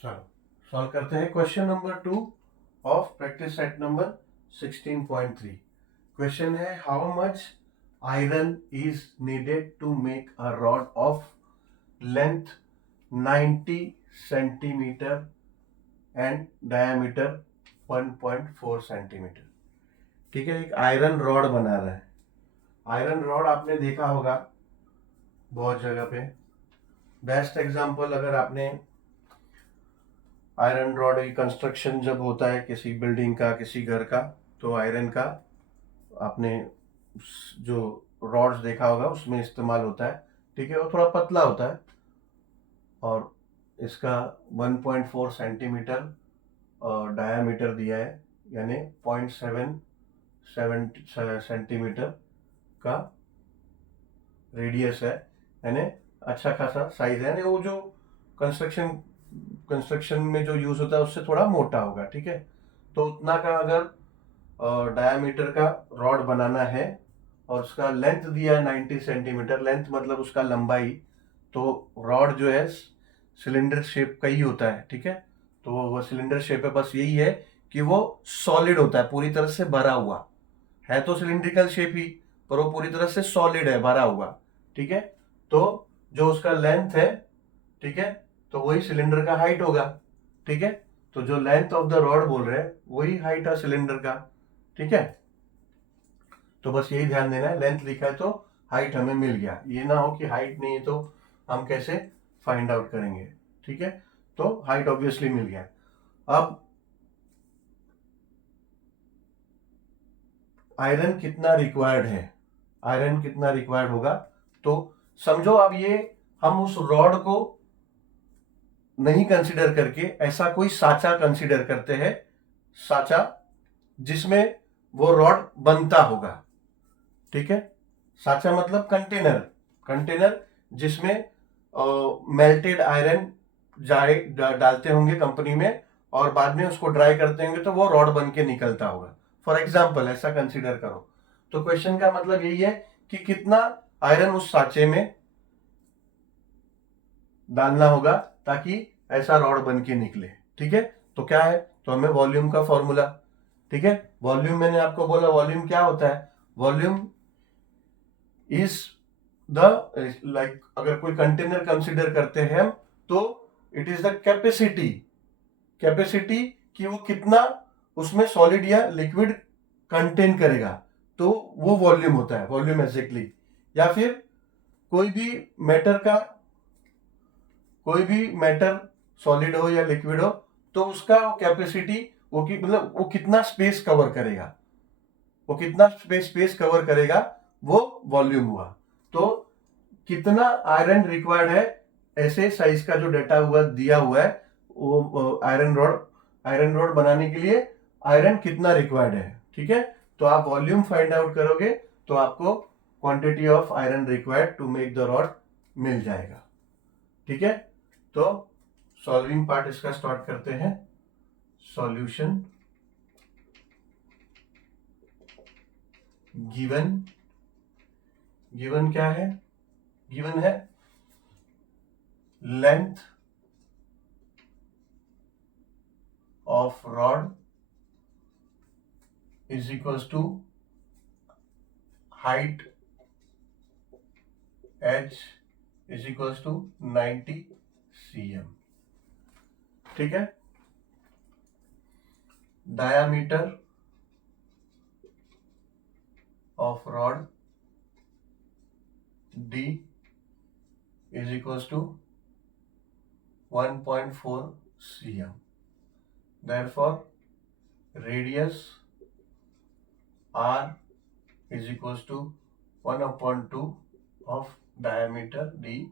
चलो सॉल्व करते हैं question number 2 of practice set number 16.3। Question है how much iron is needed to make a rod of length 90 centimetre and diameter 1.4 centimetre. ठीक है, एक iron rod बना रहा है। आयरन रॉड आपने देखा होगा बहुत जगह पे। बेस्ट एग्जांपल, अगर आपने आयरन रॉड की कंस्ट्रक्शन जब होता है किसी बिल्डिंग का, किसी घर का, तो आयरन का आपने जो रॉड्स देखा होगा उसमें इस्तेमाल होता है। ठीक है, वो थोड़ा पतला होता है और इसका 1.4 सेंटीमीटर डायामीटर दिया है, यानी 0.7 सेंटीमीटर का रेडियस है, यानी अच्छा खासा साइज है। यानी वो जो कंस्ट्रक्शन में जो यूज होता है उससे थोड़ा मोटा होगा। ठीक है, तो उतना का अगर डायामीटर का रॉड बनाना है और उसका लेंथ दिया है 90 सेंटीमीटर, लेंथ मतलब उसका लंबाई, तो रॉड जो है सिलेंडर शेप का ही होता है। ठीक है, तो वो सिलेंडर शेप है, बस यही है कि वो सॉलिड होता है, पूरी तरह से भरा हुआ है। तो सिलिंड्रिकल शेप ही, पर वो पूरी तरह से सॉलिड है, भरा हुआ। ठीक है, तो जो उसका लेंथ है, ठीक है, तो वही सिलेंडर का हाइट होगा। ठीक है, तो जो लेंथ ऑफ द रॉड बोल रहे हैं वही हाइट है सिलेंडर का। ठीक है, तो बस यही ध्यान देना है, लेंथ लिखा है तो हाइट हमें मिल गया। ये ना हो कि हाइट नहीं है तो हम कैसे फाइंड आउट करेंगे। ठीक है, तो हाइट ऑब्वियसली मिल गया। अब आयरन कितना रिक्वायर्ड है, आयरन कितना रिक्वायर्ड होगा, तो समझो अब ये हम उस रॉड को नहीं कंसीडर करके ऐसा कोई साचा कंसीडर करते हैं, साचा जिसमें वो रॉड बनता होगा। ठीक है, साचा मतलब कंटेनर, कंटेनर जिसमें मेल्टेड आयरन डालते होंगे कंपनी में और बाद में उसको ड्राई करते होंगे तो वो रॉड बन के निकलता होगा। फॉर एग्जाम्पल ऐसा कंसीडर करो। तो क्वेश्चन का मतलब यही है कि कितना आयरन उस साचे में डालना होगा ताकि ऐसा रॉड बन के निकले। ठीक है, तो क्या है, तो हमें वॉल्यूम का फॉर्मूला। ठीक है, वॉल्यूम मैंने आपको बोला, वॉल्यूम क्या होता है, वॉल्यूम इज द लाइक, अगर कोई कंटेनर कंसीडर करते हैं हम तो it is the capacity, capacity कि वो कितना उसमें सॉलिड या लिक्विड कंटेन करेगा, तो वो वॉल्यूम होता है, वॉल्यूम एग्जैक्टली। या फिर कोई भी मैटर का, कोई भी मैटर सॉलिड हो या लिक्विड हो, तो उसका कैपेसिटी, वो की मतलब वो कितना स्पेस कवर करेगा, वो कितना स्पेस कवर करेगा, वो वॉल्यूम हुआ। तो कितना आयरन रिक्वायर्ड है, ऐसे साइज का जो डाटा हुआ दिया हुआ है, वो आयरन रॉड बनाने के लिए आयरन कितना रिक्वायर्ड है। ठीक है, तो आप वॉल्यूम फाइंड आउट करोगे तो आपको quantity of iron required to make the rod मिल जाएगा। ठीक है, तो सॉल्विंग पार्ट इसका स्टार्ट करते हैं। सॉल्यूशन, गिवन, गिवन क्या है, गिवन है length of rod is equals to height h is equals to 90 cm। ठीक है, diameter of rod d is equals to 1.4 cm। therefore radius r is equals to 1 upon 2 of diameter d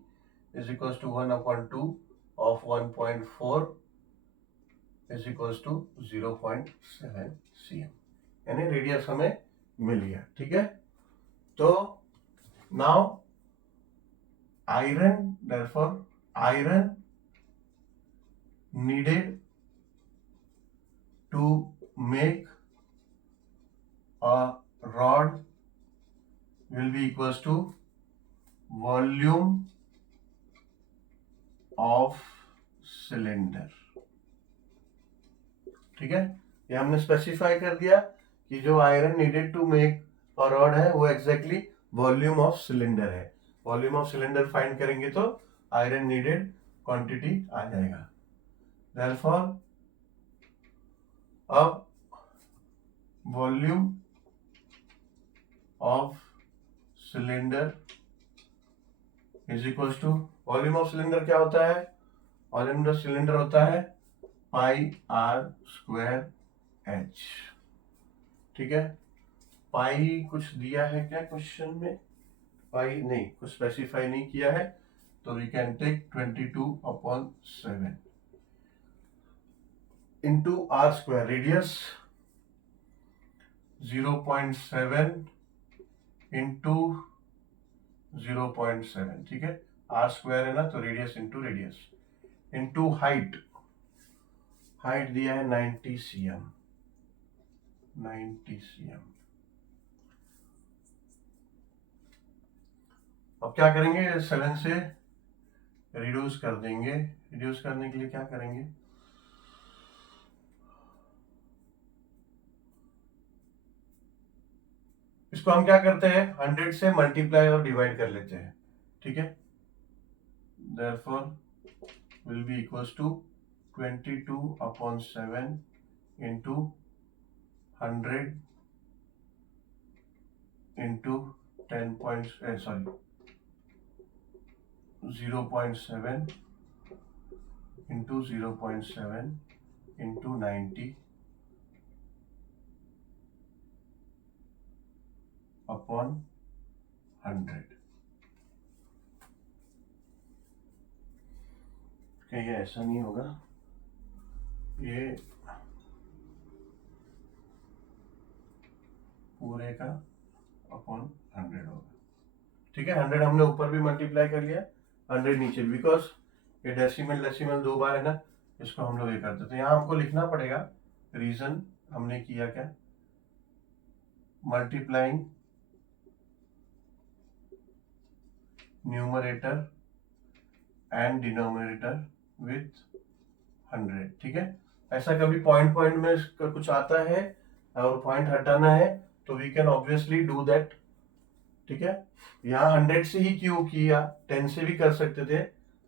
is equals to 1 upon 2 of 1.4 is equals to 0.7 cm, यानी radius हमें मिल गया। ठीक है, तो now iron, therefore iron needed to make a rod will be equals to volume of cylinder। ठीक है, ये हमने स्पेसिफाई कर दिया कि जो iron needed to make a rod है वो एग्जैक्टली वॉल्यूम ऑफ सिलेंडर है। वॉल्यूम ऑफ सिलेंडर फाइंड करेंगे तो आयरन नीडेड क्वांटिटी आ जाएगा। देयरफॉर अब volume of cylinder is equal to, volume of cylinder क्या होता है? वॉल्यूम ऑफ सिलेंडर होता है पाई आर स्क्वायर एच। ठीक है, पाई कुछ दिया है क्या क्वेश्चन में? पाई नहीं, कुछ स्पेसिफाई नहीं किया है, तो we can take 22/7 into r square, radius 0.7 into 0.7। ठीक है, आर स्क्वायर है ना, तो radius into radius into height, height दिया है 90 cm, 90 cm। अब क्या करेंगे, 7 से रिड्यूस कर देंगे। रिड्यूस करने के लिए क्या करेंगे, इसको हम क्या करते हैं, 100 से मल्टीप्लाई और डिवाइड कर लेते हैं। ठीक है, therefore will be equals to 22/7 into 100 into 0.7 into 0.7 into 90/100। ये ऐसा नहीं होगा, ये पूरे का अपॉन 100 होगा। ठीक है, 100 हमने ऊपर भी मल्टीप्लाई कर लिया, 100 नीचे, बिकॉज ये डेसिमल दो बार है ना, इसको हम लोग ये करते थे। यहाँ हमको लिखना पड़ेगा रीजन हमने किया क्या, multiplying numerator and denominator with 100। ठीक है, ऐसा कभी पॉइंट पॉइंट में कुछ आता है और पॉइंट हटाना है तो we can obviously do that. ठीक है, यहाँ 100 से ही क्यों किया, 10 से भी कर सकते थे,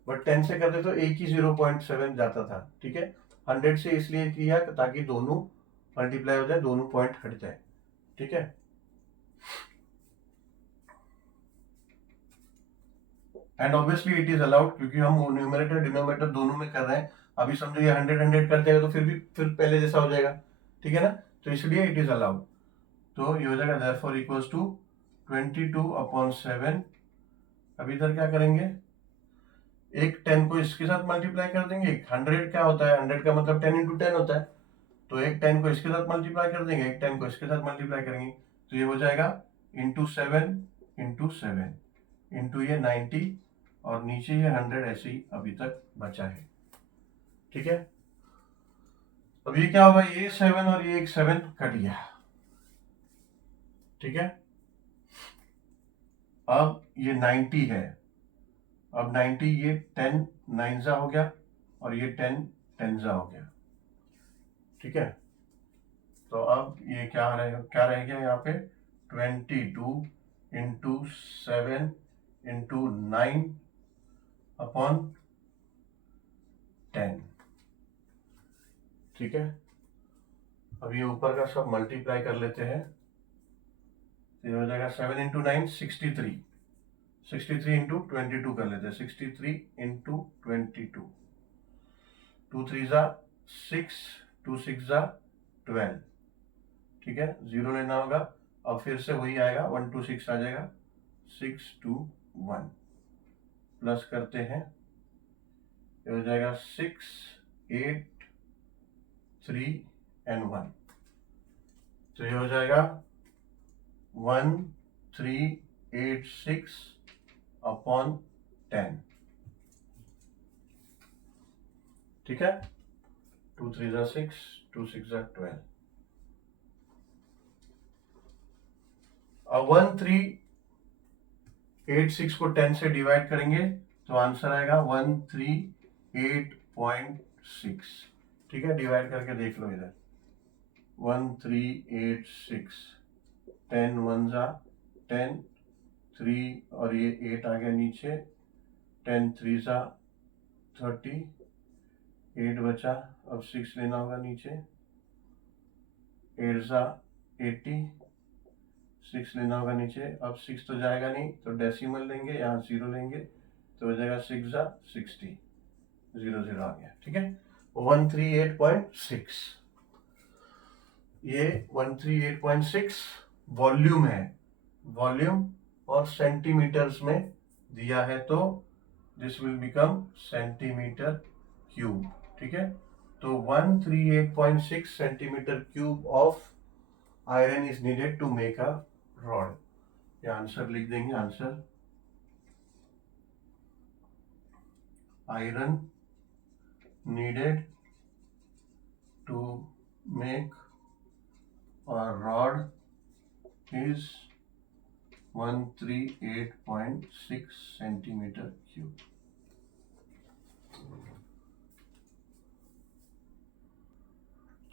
बट 10 से करते तो एक ही 0.7 जाता था। ठीक है, 100 से इसलिए किया ताकि दोनों मल्टीप्लाई हो जाए, दोनों पॉइंट हट जाए। ठीक है, and obviously it is allowed, क्योंकि हम न्यूमरेटर डिनोमिनेटर दोनों में कर रहे हैं। अभी समझो ये 100 कर देगा तो फिर पहले जैसा हो जाएगा। ठीक है ना, तो इसलिए इट इज अलाउड। तो ये हो जाएगा देयरफॉर इक्वल्स टू 22/7। अब इधर क्या करेंगे, एक 10 को इसके साथ मल्टीप्लाई कर देंगे। 100 क्या होता है, 100 का मतलब 10 into 10 होता है, तो एक 10 को इसके साथ मल्टीप्लाई कर देंगे, एक 10 को इसके साथ मल्टीप्लाई करेंगे, तो ये हो जाएगा इंटू 7 इंटू ये 90 और नीचे ये 100 ऐसे ही अभी तक बचा है। ठीक है, अब ये क्या होगा, ये 7 और ये एक 7 कट गया। ठीक है, अब ये 90 है, अब 90 ये 10 9 हो गया और ये 10 10 हो गया। ठीक है, तो अब ये क्या रह गया यहाँ पे, 22 इंटू 7 इंटू 9/10। ठीक है, अब ये ऊपर का सब मल्टीप्लाई कर लेते हैं, तो हो जाएगा 7 इंटू 9 63, 63 इंटू 22 कर लेते हैं, 63 इंटू 22, 2 3 6, 2 6 12। ठीक है, 0 लेना होगा, अब फिर से वही आएगा, 1 2 6 आ जाएगा, 6 2 1 प्लस करते हैं, ये हो जाएगा 6 8 3 and 1, तो ये हो जाएगा 1386/10। ठीक है, 2 3 6, 2 6 12। अब 1386 को 10 से डिवाइड करेंगे तो आंसर आएगा 138.6। ठीक है, डिवाइड करके देख लो इधर 1386, 10 1 जा 10, 3 और ये 8 आ गया नीचे, 10 3 जा 30, 8 बचा, अब 6 लेना होगा नीचे, 8 जा 80, 6 लेना होगा नीचे, अब 6 तो जाएगा नहीं तो डेसिमल लेंगे, यहाँ 0 लेंगे तो हो जाएगा 6 जा 60, 0 0 आ गया। ठीक है, 138.6, ये 138.6 वॉल्यूम है, वॉल्यूम और सेंटीमीटर्स में दिया है तो this will become centimetre cube. ठीक है, तो 138.6 centimetre cube of iron is needed to make a rod. ये आंसर लिख देंगे, answer iron needed to make a rod is 138.6 centimeter cube।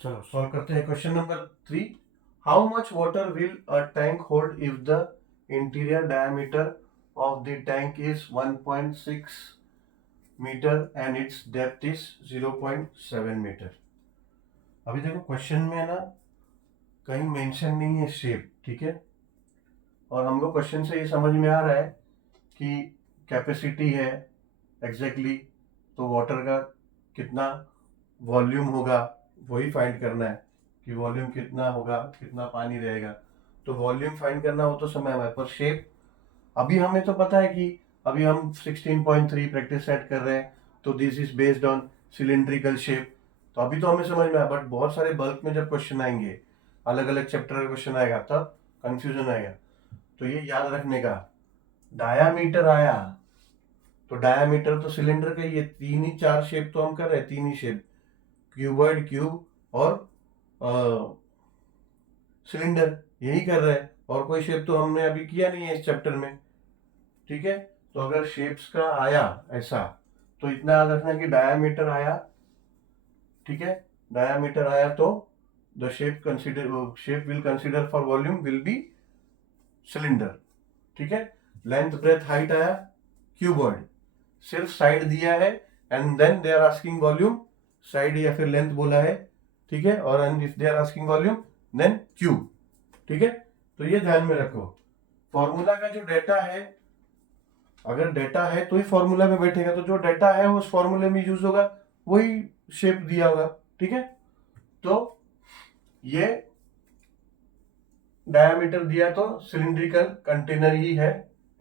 चलो सॉल्व करते हैं question number 3। How much water will a tank hold if the interior diameter of the tank is 1.6 metre and its depth is 0.7 metre. अभी देखो question में ना कहीं mention नहीं है शेप, ठीक है, और हमको क्वेश्चन से ये समझ में आ रहा है कि कैपेसिटी है एग्जैक्टली, तो वाटर का कितना वॉल्यूम होगा वही फाइंड करना है कि वॉल्यूम कितना होगा, कितना पानी रहेगा। तो वॉल्यूम फाइंड करना हो तो समय हमारे पर शेप, अभी हमें तो पता है कि अभी हम 16.3 प्रैक्टिस सेट कर रहे हैं तो this is based on cylindrical shape, तो अभी तो हमें समझ में आया, बट बहुत सारे बल्क में जब क्वेश्चन आएंगे, अलग अलग चैप्टर का क्वेश्चन आएगा तब कंफ्यूजन आएगा। तो ये याद रखने का, डायामीटर आया तो डायामीटर तो सिलेंडर का ही है, 3 ही 4 शेप तो हम कर रहे हैं, 3 ही शेप, क्यूबॉइड, क्यूब और सिलेंडर, यही कर रहे हैं, और कोई शेप तो हमने अभी किया नहीं है इस चैप्टर में। ठीक है, तो अगर शेप्स का आया ऐसा तो इतना याद रखना कि डायामीटर आया, ठीक है, डायामीटर आया तो the shape will consider for volume will be cylinder. ठीक है, लेंथ ब्रेथ हाइट आया क्यूबॉइड, सिर्फ साइड दिया है and then they are asking volume, side या फिर लेंथ बोला है, ठीक है, और and if they are asking volume then cube. ठीक है, तो ये ध्यान में रखो, फॉर्मूला का जो डेटा है, अगर डेटा है तो ही फॉर्मूला में बैठेगा, तो जो डेटा है उस फॉर्मूले में यूज होगा, वही शेप दिया होगा। ठीक है, तो ये डायामीटर दिया तो सिलिंड्रिकल कंटेनर ही है,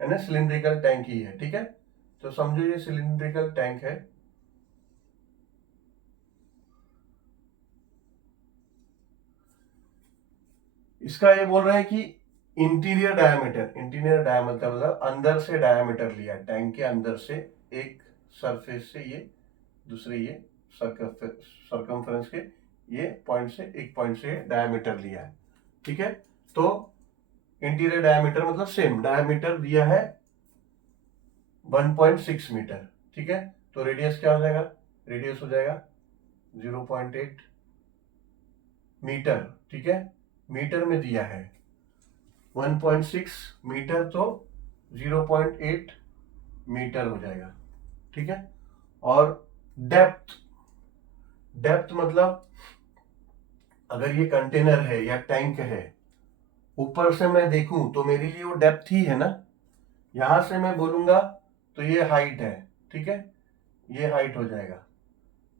यानी सिलिंड्रिकल टैंक ही है। ठीक है, तो समझो ये सिलिंड्रिकल टैंक है, इसका ये बोल रहा है कि इंटीरियर डायमीटर मतलब अंदर से डायमीटर लिया, टैंक के अंदर से एक सरफेस से ये दूसरे ये सरकमफ्रेंस के ये पॉइंट से एक पॉइंट से डायमीटर लिया है। ठीक है, तो इंटीरियर डायमीटर मतलब सेम डायमीटर दिया है 1.6 मीटर। ठीक है, तो रेडियस क्या हो जाएगा, रेडियस हो जाएगा 0.8 मीटर। ठीक है, मीटर में दिया है 1.6 मीटर तो 0.8 मीटर हो जाएगा। ठीक है, और डेप्थ मतलब अगर ये कंटेनर है या टैंक है, ऊपर से मैं देखूं तो मेरे लिए वो डेप्थ ही है ना, यहां से मैं बोलूंगा तो ये हाइट है। ठीक है, ये हाइट हो जाएगा।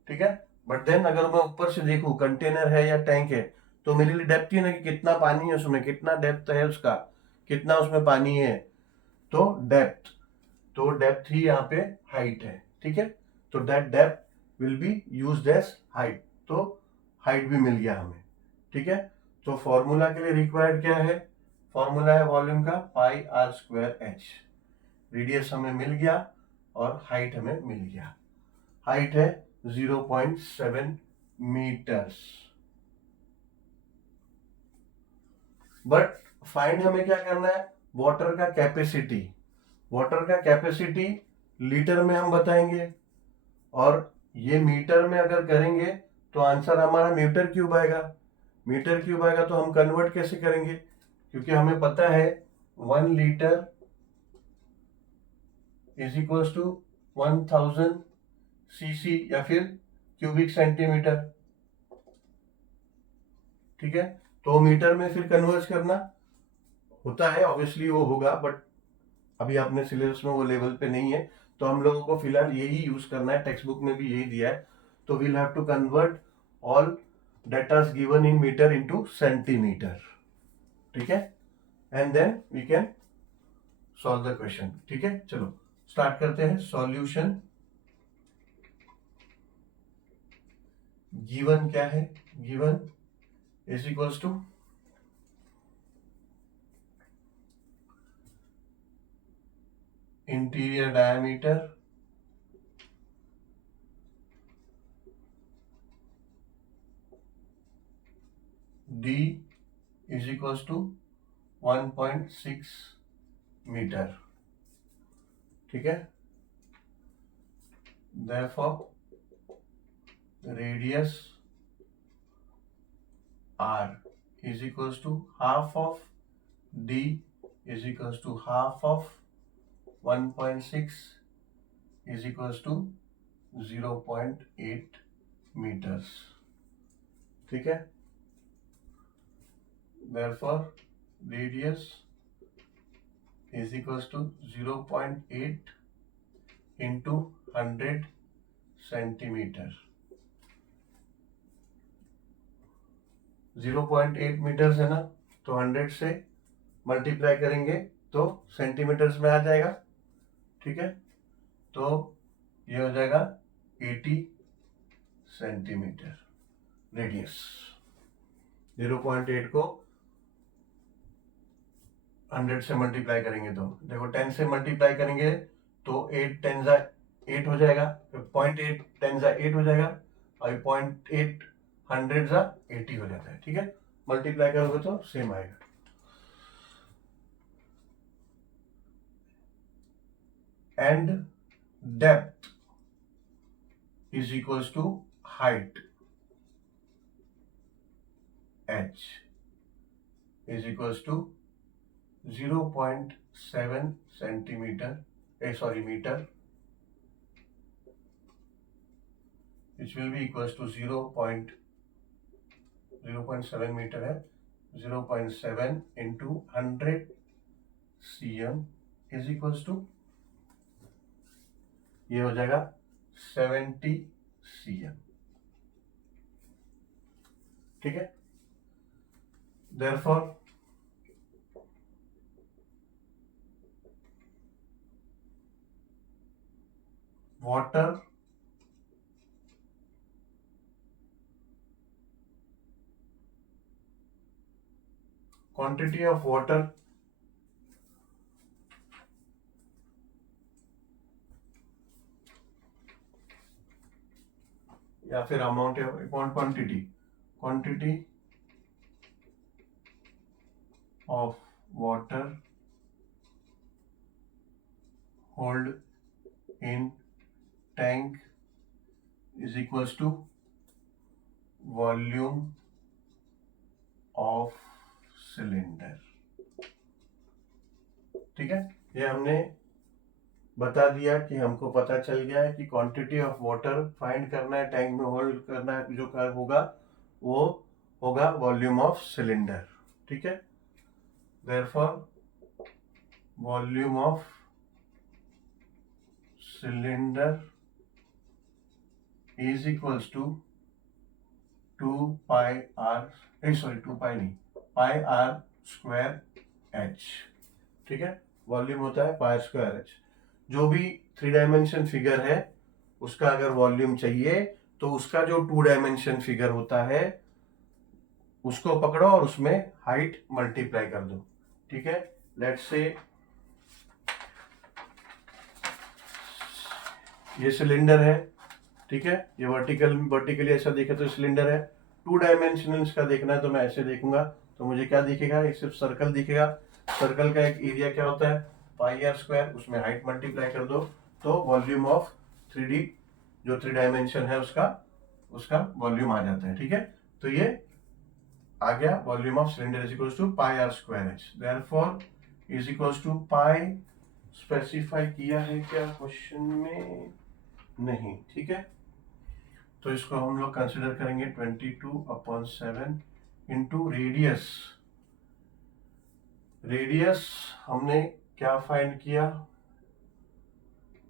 ठीक है, बट देन अगर मैं ऊपर से देखूं कंटेनर है या टैंक है तो मेरे लिए डेप्थ ही ना कि कितना पानी है उसमें, कितना डेप्थ है उसका, कितना उसमें पानी है, तो डेप्थ ही यहाँ पे हाइट है। ठीक है, तो that depth will be used as height, तो हाइट भी मिल गया हमें। ठीक है, तो फॉर्मूला के लिए रिक्वायर्ड क्या है, फॉर्मूला है वॉल्यूम का पाई आर स्क्वायर एच, रेडियस हमें मिल गया और हाइट हमें मिल गया, हाइट है 0.7 मीटर्स। बट फाइंड हमें क्या करना है, वाटर का कैपेसिटी, वाटर का कैपेसिटी लीटर में हम बताएंगे, और ये मीटर में अगर करेंगे तो आंसर हमारा मीटर क्यूब आएगा। मीटर क्यूब आएगा तो हम कन्वर्ट कैसे करेंगे, क्योंकि हमें पता है 1 litre is equal to 1000 CC या फिर क्यूबिक सेंटीमीटर। ठीक है, तो मीटर में फिर कन्वर्ट करना होता है, ऑब्वियसली वो होगा, बट अभी अपने सिलेबस में वो लेवल पे नहीं है, तो हम लोगों को फिलहाल यही यूज करना है। टेक्स्ट बुक में भी यही दिया है, तो we'll have to convert all datas given in metre into centimetre. ठीक है, and then we can solve the question. ठीक है, चलो स्टार्ट करते हैं। सॉल्यूशन गिवन क्या है, given is equals to interior diameter d is equals to 1.6 metre. ठीक है, therefore radius r is equals to half of d is equals to half of 1.6 is equals to 0.8 meters। ठीक है, therefore radius is equals to 0.8 into 100 centimetre. 0.8 metres है ना, तो 100 से multiply करेंगे तो सेंटीमीटर्स में आ जाएगा। ठीक है, तो ये हो जाएगा 80 सेंटीमीटर रेडियस। 0.8 को 100 से मल्टीप्लाई करेंगे तो देखो 10 से मल्टीप्लाई करेंगे तो 8 10 जा 8 हो जाएगा, 0.8 10 जा 8 हो जाएगा, और 0.8 100 जा 80 हो जाता है। ठीक है, मल्टीप्लाई करोगे तो सेम आएगा। And depth is equals to height h is equals to 0.7 centimetre metre, which will be equals to 0.7 metre है, 0.7 into 100 cm is equals to ये हो जाएगा 70 cm। ठीक है, therefore water quantity of water या फिर amount quantity of water hold in tank is equals to volume of cylinder. ठीक है, ये हमने बता दिया कि हमको पता चल गया है कि क्वांटिटी ऑफ वाटर फाइंड करना है, टैंक में होल्ड करना है, जो कर होगा वो होगा वॉल्यूम ऑफ सिलेंडर। ठीक है, therefore volume of cylinder is equals to 2 pi r square h. ठीक है, वॉल्यूम होता है पाई स्क्वायर एच। जो भी 3 डायमेंशन फिगर है उसका अगर वॉल्यूम चाहिए तो उसका जो 2 डायमेंशन फिगर होता है उसको पकड़ो और उसमें हाइट मल्टीप्लाई कर दो। ठीक है, लेट्स से ये सिलेंडर है। ठीक है, ये वर्टिकली ऐसा देखे तो सिलेंडर है। 2 डायमेंशनल्स का देखना है तो मैं ऐसे देखूंगा तो मुझे क्या दिखेगा, ये सिर्फ सर्कल दिखेगा। सर्कल का एक एरिया क्या होता है, पाई आर स्क्वायर, उसमें हाइट मल्टीप्लाई कर दो तो वॉल्यूम ऑफ 3D जो 3 डायमेंशन है उसका उसका वॉल्यूम आ जाता है, ठीक है। तो ये आ गया volume of cylinder is equals to pi r square h, therefore is equals to pi, specify किया है क्या क्वेश्चन में, नहीं, ठीक है। तो इसको हम लोग कंसिडर करेंगे 22/7 इंटू रेडियस। रेडियस हमने क्या फाइंड किया,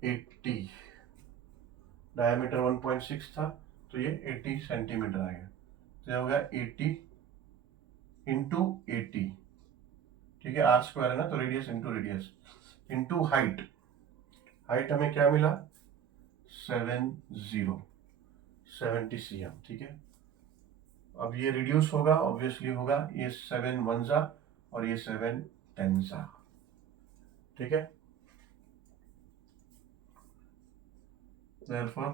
80, डायमीटर 1.6 था, तो ये 80 सेंटीमीटर आ गया, तो ये हो गया 80 इंटू 80, ठीक है, आर स्क्वायर है ना, तो radius into radius into height. Height हमें क्या मिला, 70 cm, ठीक है। अब ये रिड्यूस होगा, ऑब्वियसली होगा, ये 7 1 और ये 7 10, ठीक है। Therefore,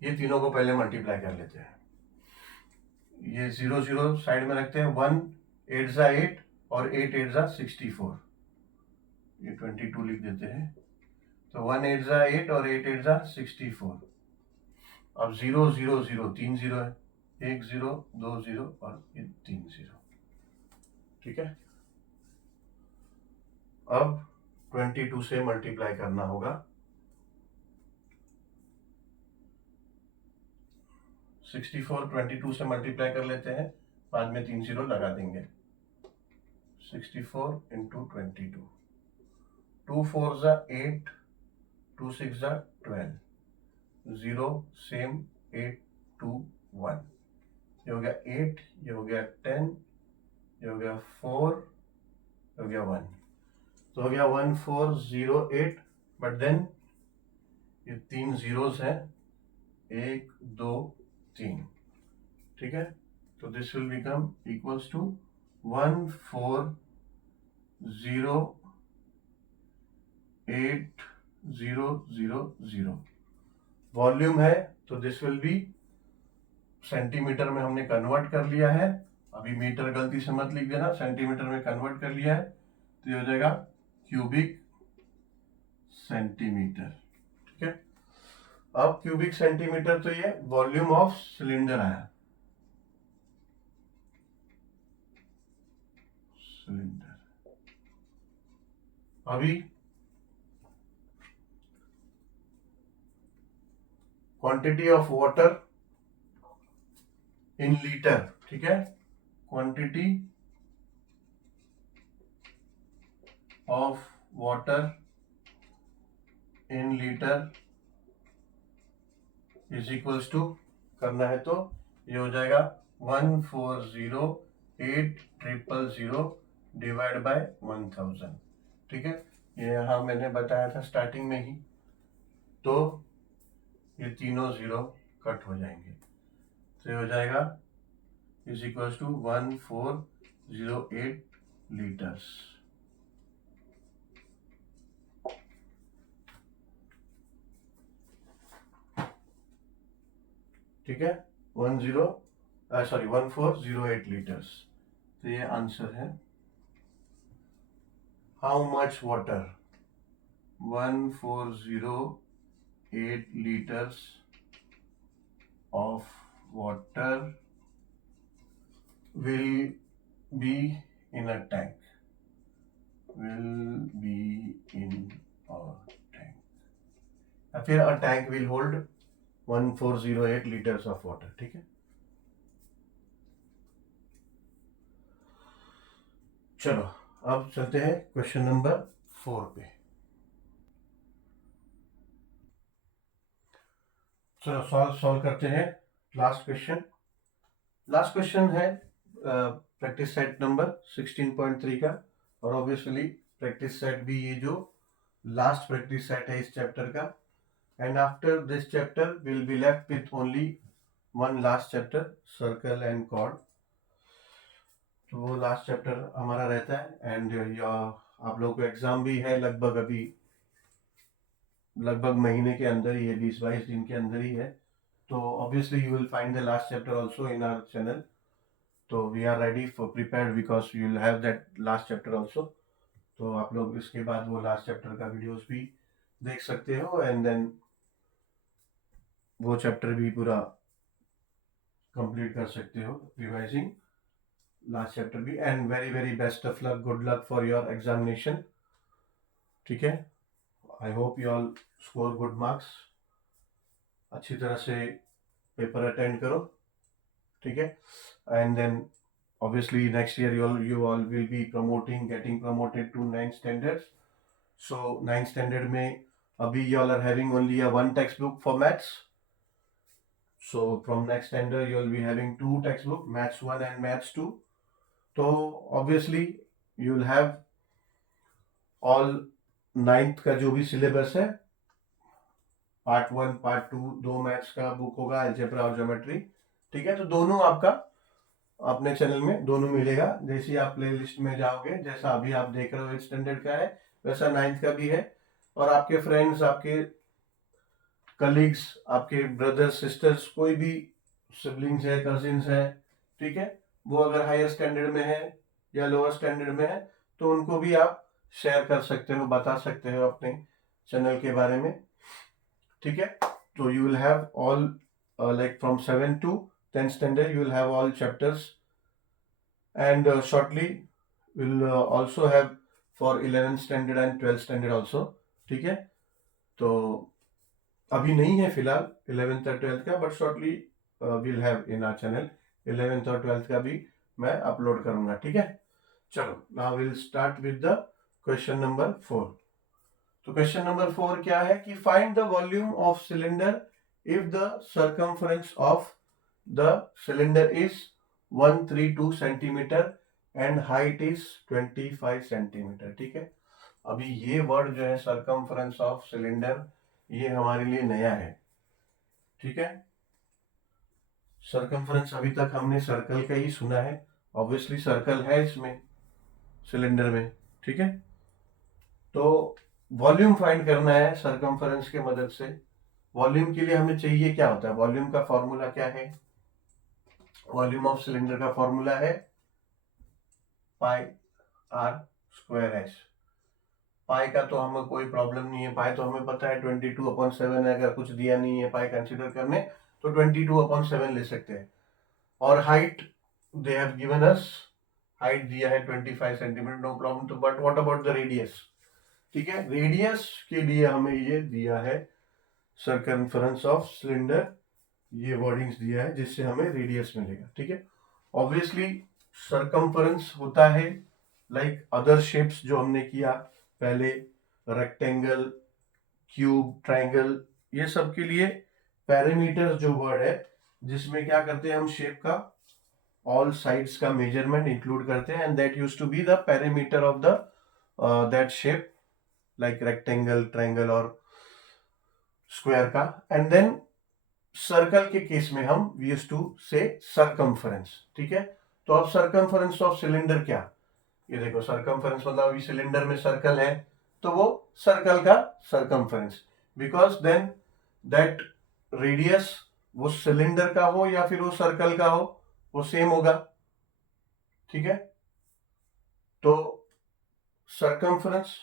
ये तीनों को पहले मल्टीप्लाई कर लेते हैं, ये 0 0 साइड में रखते हैं, 1 8 8 और 8 8 64, ये 22 लिख देते हैं, तो 1 8 8 और 8 8 64। अब 0 0 0 3 0 है, 1 0 2 0 और ये 3 0, ठीक है। अब 22 से मल्टीप्लाई करना होगा, 64 22 से मल्टीप्लाई कर लेते हैं, बाद में 3 0 लगा देंगे, 64 इंटू 22, 2 4 8, 2 6 12, 0 सेम 8 2 1, ये हो गया 8, ये हो गया 10, ये हो गया 4, ये हो गया 1, तो हो गया 1408, बट देन ये 3 जीरोस हैं, 1 2 3, ठीक है। तो this will become equals to 1408,000। Volume है तो दिस विल बी, सेंटीमीटर में हमने कन्वर्ट कर लिया है, अभी मीटर गलती से मत लिख देना, सेंटीमीटर में कन्वर्ट कर लिया है, तो ये हो जाएगा क्यूबिक सेंटीमीटर, ठीक है। अब क्यूबिक सेंटीमीटर, तो ये वॉल्यूम ऑफ सिलेंडर आया, सिलेंडर। अभी quantity of water in litre, ठीक है, quantity of water in litre is equals to, करना है तो ये हो जाएगा 1408,000 डिवाइड बाय 1000, ठीक है। ये यहाँ मैंने बताया था स्टार्टिंग में ही, तो ये तीनों जीरो कट हो जाएंगे, तो ये हो जाएगा इज इक्वल्स टू 1408 लीटर्स, ठीक है, 1408 लीटर्स, तो ये आंसर है। How much water, 1408 liters of water will be in a tank, will be in a tank, या फिर a tank will hold 1408 liters of water, ठीक है। चलो अब चलते हैं क्वेश्चन नंबर 4 पे। चलो सॉल्व करते हैं लास्ट क्वेश्चन। लास्ट क्वेश्चन है प्रैक्टिस सेट नंबर 16.3 का, और ऑब्वियसली प्रैक्टिस सेट भी ये जो लास्ट प्रैक्टिस सेट है इस चैप्टर का, and after this chapter will be left with only one last chapter, circle and chord. तो वो लास्ट चैप्टर हमारा रहता है, एंड आप लोगों को एग्जाम भी है लगभग अभी, लगभग महीने के अंदर ही है, 20-22 दिन के अंदर ही है, तो obviously you will find the last chapter also in our channel, तो we are ready for prepared because you will have that last chapter also. तो आप लोग इसके बाद वो लास्ट चैप्टर का वीडियोस भी देख सकते हो, एंड देन वो चैप्टर भी पूरा कंप्लीट कर सकते हो रिवाइजिंग लास्ट चैप्टर भी। And very very best of luck, good luck for your examination, ठीक है। I hope you all score good marks, अच्छी तरह से पेपर अटेंड करो, ठीक है। एंड देन obviously next year you all will be getting promoted to 9th standards. So 9th standard में अभी you all are having only a one textbook for maths. So from next standard you will be having two textbook, maths 1 and maths 2. So obviously you will have all 9th का जो भी syllabus है, part 1 part 2 दो maths का book होगा, algebra और geometry, ठीक है। तो दोनों आपका अपने चैनल में दोनों मिलेगा। जैसे आप प्ले लिस्ट में जाओगे, जैसा अभी आप देख रहे हो 8th स्टैंडर्ड का है, वैसा 9th का भी है। और आपके फ्रेंड्स, आपके कलीग्स, आपके ब्रदर्स सिस्टर्स, कोई भी सिबलिंग्स है, कजिन्स है, ठीक है, वो अगर हायर स्टैंडर्ड में है या लोअर स्टैंडर्ड में है तो उनको भी आप शेयर कर सकते हो, बता सकते हो अपने चैनल के बारे में, ठीक है। तो you will have all like from 7 to 10th standard you will have all chapters, and shortly we'll also have for 11th standard and 12th standard also, ठीक है। तो अभी नहीं है फिलहाल 11th और 12th का, but shortly we'll have in our channel 11th और 12th का भी मैं अपलोड करूंगा, ठीक है। चलो now we'll start with the question number 4। तो क्वेश्चन नंबर 4 क्या है कि find the volume of cylinder if the circumference of the cylinder is 132 centimeter and height is 25 centimeter, ठीक है। अभी ये वर्ड जो है circumference of cylinder, ये हमारे लिए नया है, ठीक है। circumference अभी तक हमने सर्कल का ही सुना है, ऑब्वियसली सर्कल है इसमें सिलेंडर में, ठीक है। तो वॉल्यूम फाइंड करना है सर्कमफरेंस के मदद से। वॉल्यूम के लिए हमें चाहिए क्या होता है, वॉल्यूम का फॉर्मूला क्या है, वॉल्यूम ऑफ सिलेंडर का फॉर्मूला है पाई आर स्क्वायर एच। पाई का तो हमें कोई प्रॉब्लम नहीं है, पाई तो हमें पता है 22/7 है, अगर कुछ दिया नहीं है पाई कंसीडर करने तो 22/7 ले सकते हैं। और height they have given us, height दिया है 25 सेंटीमीटर, नो प्रॉब्लम। तो but what about the radius, ठीक है। रेडियस के लिए हमें ये दिया है सर्कमफरेंस ऑफ सिलेंडर, ये वर्डिंग्स दिया है जिससे हमें रेडियस मिलेगा, ठीक है। ऑब्वियसली सर्कमफरेंस होता है लाइक अदर शेप्स जो हमने किया पहले, रेक्टेंगल, क्यूब, ट्रायंगल, ये सब के लिए पैरामीटर जो वर्ड है जिसमें क्या करते हैं हम शेप का ऑल साइड्स का मेजरमेंट इंक्लूड करते हैं, and that used to be the parameter of the that shape like rectangle, triangle और स्क्वायर का। एंड देन सर्कल के केस में हम we used to say circumference, ठीक है। तो अब सर्कमफरेंस ऑफ सिलेंडर क्या, ये देखो सर्कमफरेंस मतलब अभी सिलेंडर में सर्कल है तो वो सर्कल का circumference, because then that radius वो सिलेंडर का हो या फिर वो सर्कल का हो वो सेम होगा, ठीक है। तो सर्कमफरेंस,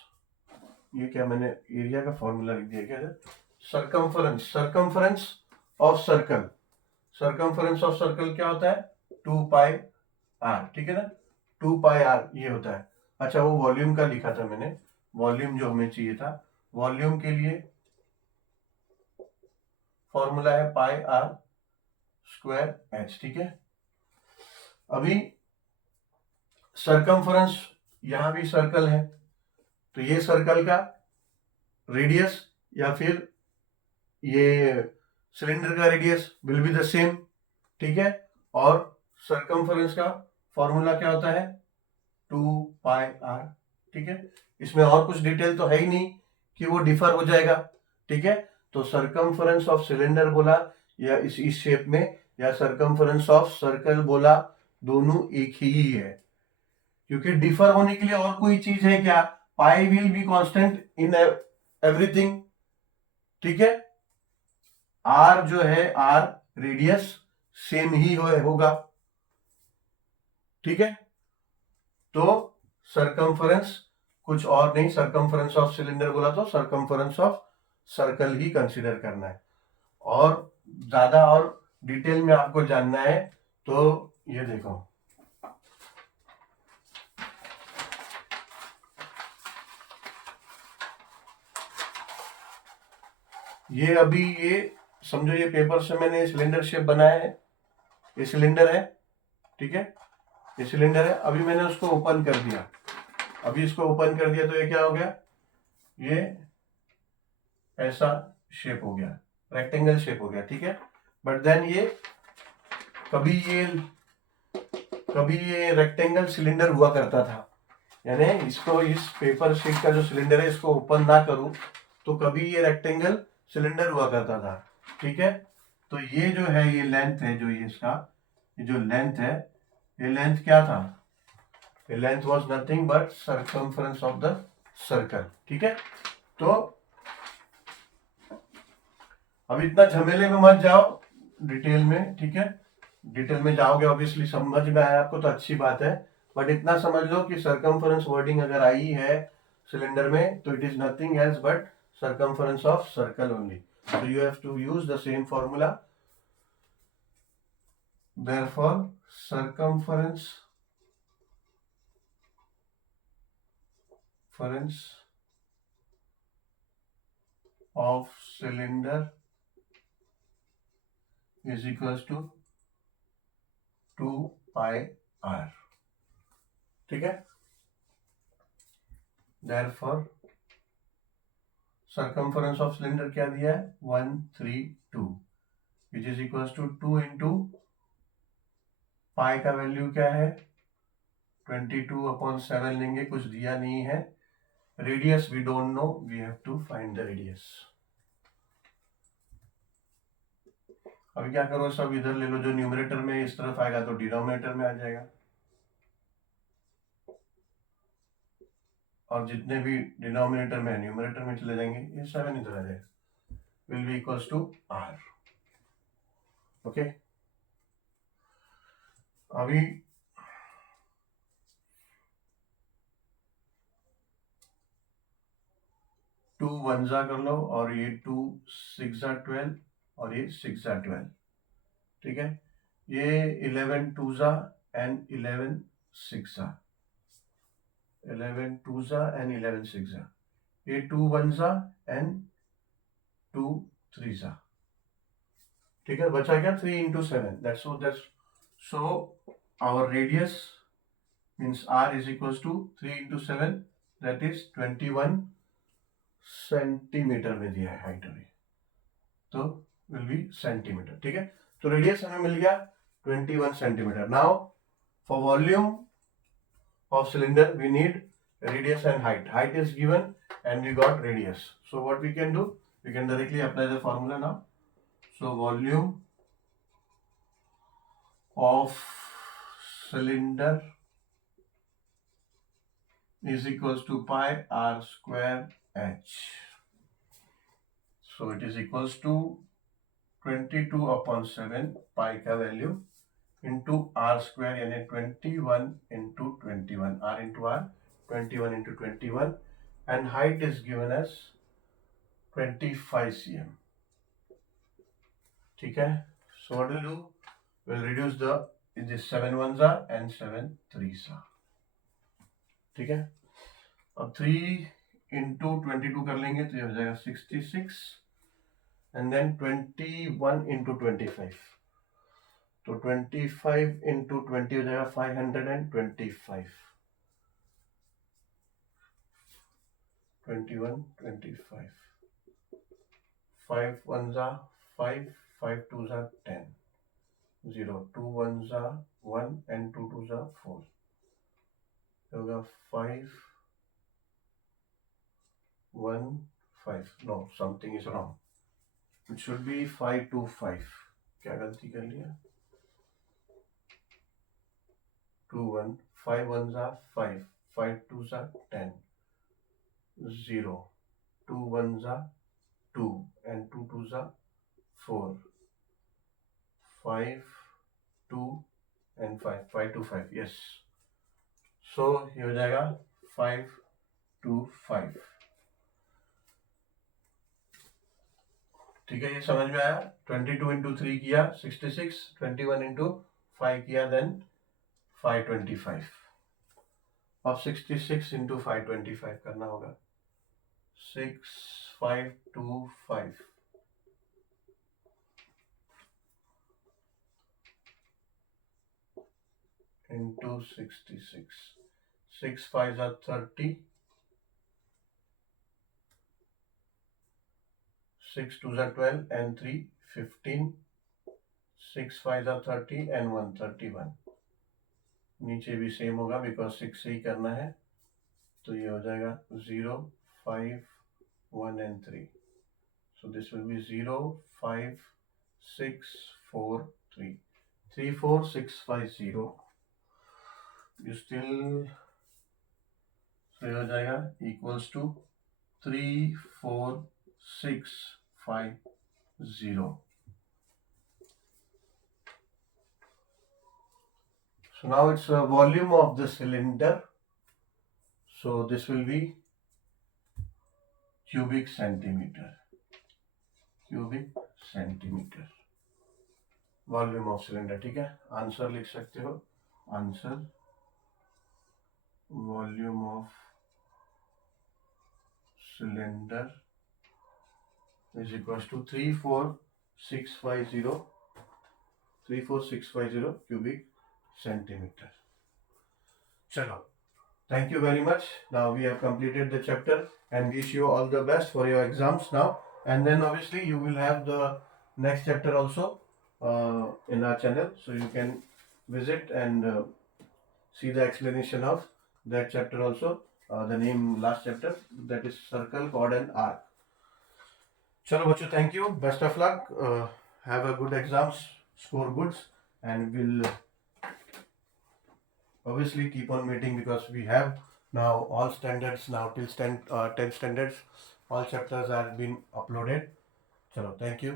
ये क्या मैंने एरिया का फॉर्मूला लिख दिया क्या, circumference of circle, circumference of circle क्या होता है 2 पाई आर, ठीक है ना, 2 पाई आर ये होता है। अच्छा वो वॉल्यूम का लिखा था मैंने, वॉल्यूम जो हमें चाहिए था, वॉल्यूम के लिए फॉर्मूला है पाई आर स्क्वायर एच, ठीक है। अभी सर्कमफरेंस, यहां भी सर्कल है तो ये सर्कल का रेडियस या फिर ये सिलेंडर का radius will be the same, ठीक है। और सर्कमफरेंस का फॉर्मूला क्या होता है 2 पाई आर, ठीक है। इसमें और कुछ डिटेल तो है ही नहीं कि वो डिफर हो जाएगा, ठीक है। तो सर्कमफरेंस ऑफ सिलेंडर बोला या इस शेप में, या सर्कमफरेंस ऑफ सर्कल बोला, दोनों एक ही है, क्योंकि डिफर होने के लिए और कोई चीज है क्या, pi will be constant in everything, ठीक है। आर जो है आर रेडियस सेम ही होगा, ठीक है। तो सर्कमफरेंस कुछ और नहीं, सर्कमफरेंस ऑफ सिलेंडर बोला तो circumference of circle he consider करना है। और ज्यादा और डिटेल में आपको जानना है तो ये देखो, ये अभी ये समझो ये पेपर से मैंने सिलेंडर शेप बनाया है, ये सिलेंडर है, ठीक है, ये सिलेंडर है। अभी मैंने उसको ओपन कर दिया, अभी इसको ओपन कर दिया तो ये क्या हो गया, ये ऐसा शेप हो गया, रेक्टेंगल शेप हो गया, ठीक है। बट देन ये कभी ये रेक्टेंगल सिलेंडर हुआ करता था, यानी इसको, इस पेपर शीट का जो सिलेंडर है इसको ओपन ना करूं तो कभी ये रेक्टेंगल सिलेंडर हुआ करता था, ठीक है। तो ये जो है, ये लेंथ है, जो ये इसका ये जो लेंथ है, ये लेंथ क्या था, ये length was nothing but circumference of the circle, ठीक है। तो अब इतना झमेले में मत जाओ डिटेल में, ठीक है। डिटेल में जाओगे ऑब्वियसली समझ में आया आपको तो अच्छी बात है, बट इतना समझ लो कि सर्कमफरेंस वर्डिंग अगर आई है सिलेंडर में तो it is nothing else but circumference of circle only, so you have to use the same formula. Therefore circumference of cylinder is equals to 2 pi r, ठीक है। Therefore circumference of cylinder क्या दिया है, 132, which is equals to 2 into पाई का value क्या है 22/7 लेंगे, कुछ दिया नहीं है। Radius we don't know, we have to find the radius. अभी क्या करो, सब इधर ले लो, जो न्यूमरेटर में इस तरफ आएगा तो डिनोमिनेटर में आ जाएगा, और जितने भी डिनोमिनेटर में न्यूमरेटर में चले जाएंगे, ये 7 इधर आ जाएगा, will be equals to r, okay. अभी टू वनजा कर लो, और ये 2 6 12 और ये 6 12, ठीक है। ये 11 2 एंड 11 6, 11 2 एंड 11 6, ये 2 1 एंड 2 3, ठीक है। बचा क्या, 3 into 7, that's so our radius means r is equals to 3 into 7, that is 21 centimetre में दिया है हाइट अभी, तो विल बी सेंटीमीटर, ठीक है। तो रेडियस हमें मिल गया 21 centimetre. Now for volume of cylinder we need radius and height is given and we got radius, so what we can do, we can directly apply the formula now. So volume of cylinder is equals to pi r square h, so it is equals to 22/7 pi का value into r square, यानी 21 into 21, r into r, 21 into 21, and height is given as 25 cm, ठीक है। So what we'll do, we'll reduce the 7 1s and 7 3s, ठीक है। अब 3 into 22 कर लेंगे तो ये हो जाएगा 66, and then 21 into 25, तो 25 into 20 हो जाएगा 525, 21 25, 5 1s 5, 5 2s 10, 0 2 1s 1 and 2 2s 4, होगा 5 1 5, no, something is wrong, it should be 5 2 5, क्या गलती कर लिया, 2 1 5 1s 5, 5 2s 10, 0 2 1s 2 and 2 2s 4, 5 2 and 5, 5 2 5, yes, so ये हो जाएगा 5 2 5, ठीक है, ये समझ में आया। 22 इंटू 3 किया 66, 21 इंटू 5 किया देन 525। अब 66 इंटू 525 करना होगा। 6525 into 66, 6 5s are 30, 6 2s are 12 and 3 15, 6 5s are 30 and 1 31। नीचे भी सेम होगा बिकॉज 6 से ही करना है, तो ये हो जाएगा 0 5 1 and 3। so this will be 0 5 6 4 3 3 4 6 5 0। you still, so हो जाएगा equals to 3 4 6 5 0। so now it's a volume of the cylinder, so this will be cubic centimeter, cubic centimeter volume of cylinder. ठीक है, आंसर लिख सकते हो, answer volume of cylinder is equal to 34650 cubic centimeter। चलो, thank you very much. Now we have completed the chapter and wish you all the best for your exams now, and then obviously you will have the next chapter also in our channel, so you can visit and see the explanation of that chapter also, the name last chapter, that is circle, chord and arc। चलो बच्चों, thank you, best of luck, have a good exams, score goods, and we'll obviously keep on meeting because we have now all standards now till 10 standards, all chapters are been uploaded। चलो, thank you।